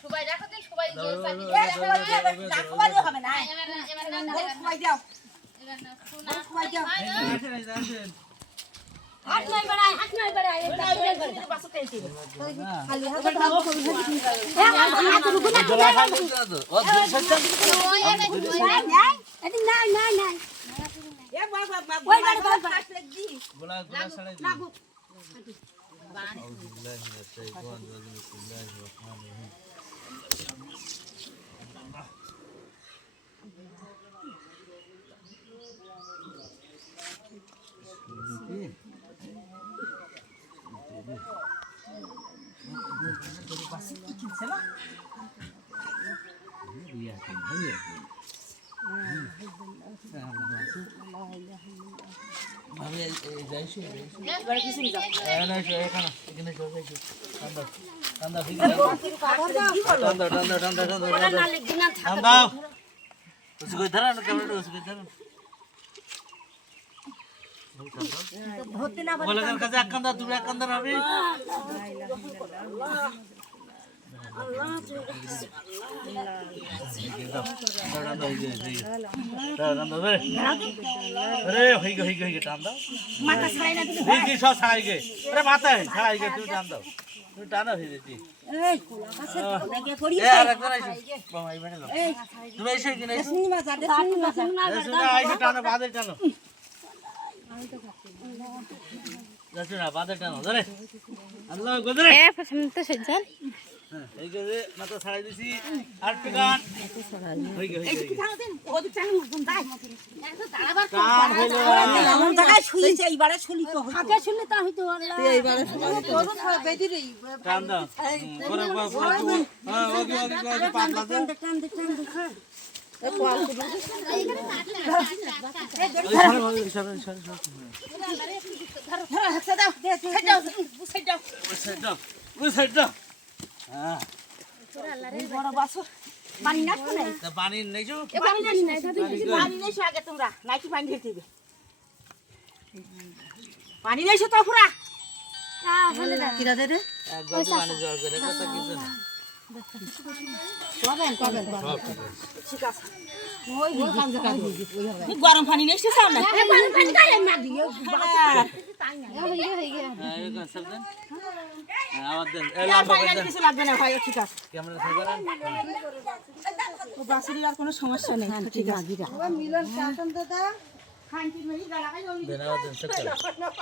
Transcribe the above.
সবাই রাখো দিন সবাই হবে না সবাই দাও সবাই দাও হাত নয় বাড়াই বাসু কেনছি খালি হাত খাবো না এ বাবা ওই বাবা ফাস্ট লাগ দি গোলা ছাড়াই দি লাগু আমি যাইছি এবারে কিছু না এখানে এখানে সব যাইছি ঠান্ডা ঠান্ডা ঠিক না লাগি না ঠান্ডা उसको इधर आना कैमरा उसको इधर ধরতে না बोला कर काजे अकंदा तू अकंदा रवि अरे होई गई टांदा মাথা ছাই না দিলে ठीक है सब छाई गए अरे माता है छाई गए तू टांदा तू टाना फिर देती এই কোলা কাছে লাগে পড়ি ए अरे कर आई बाई बैठ लो এই तू ऐसे कि नहीं শুনি মাছ আর শুনি মাছ सुना आई टाना बादल टानो सुना बादल टानो जरे अल्लाह गुजरे এ পছন্দ সজ্জান এই যে মাথা ছাড়াই দিছি আর পিগান হই গই এই কি থাও দেন ওদিক চান মুকুন দাই কান হইলো এমন জায়গায় শুইছে এইবারে শুলি তো ফাঁকে শুনলে তা হইতো আল্লাহ এইবারে তোর বেদি রে টান দাও পরে হ্যাঁ ওকে পাতলা দে টান দে এ কোয়াল বড় বাসু পানি না কোনে পানি নেই যো পানি নাই পানি নাই আগে তোমরা নাকি পানি ঢেলে দিবে পানি নাই তো পুরা কিরা দে রে একবার পানি জল করে কথা কিছু না কবেন ঠিক আছে ওই গরম পানি নেই সে সামনে গরম পানি গায়ে মার দিও হ্যাঁ এই কোন শব্দ আওয়াজ দেন এই লম্বা লম্বা করে কিছু লাগবে না ভাই ঠিক আছে ক্যামেরা ধরে করেন ও বাসুরির আর কোনো সমস্যা নেই ঠিক আছে মিলন কাটন দাদা খানকি মেরি গালাকাই দেন আওয়াজ দেন সব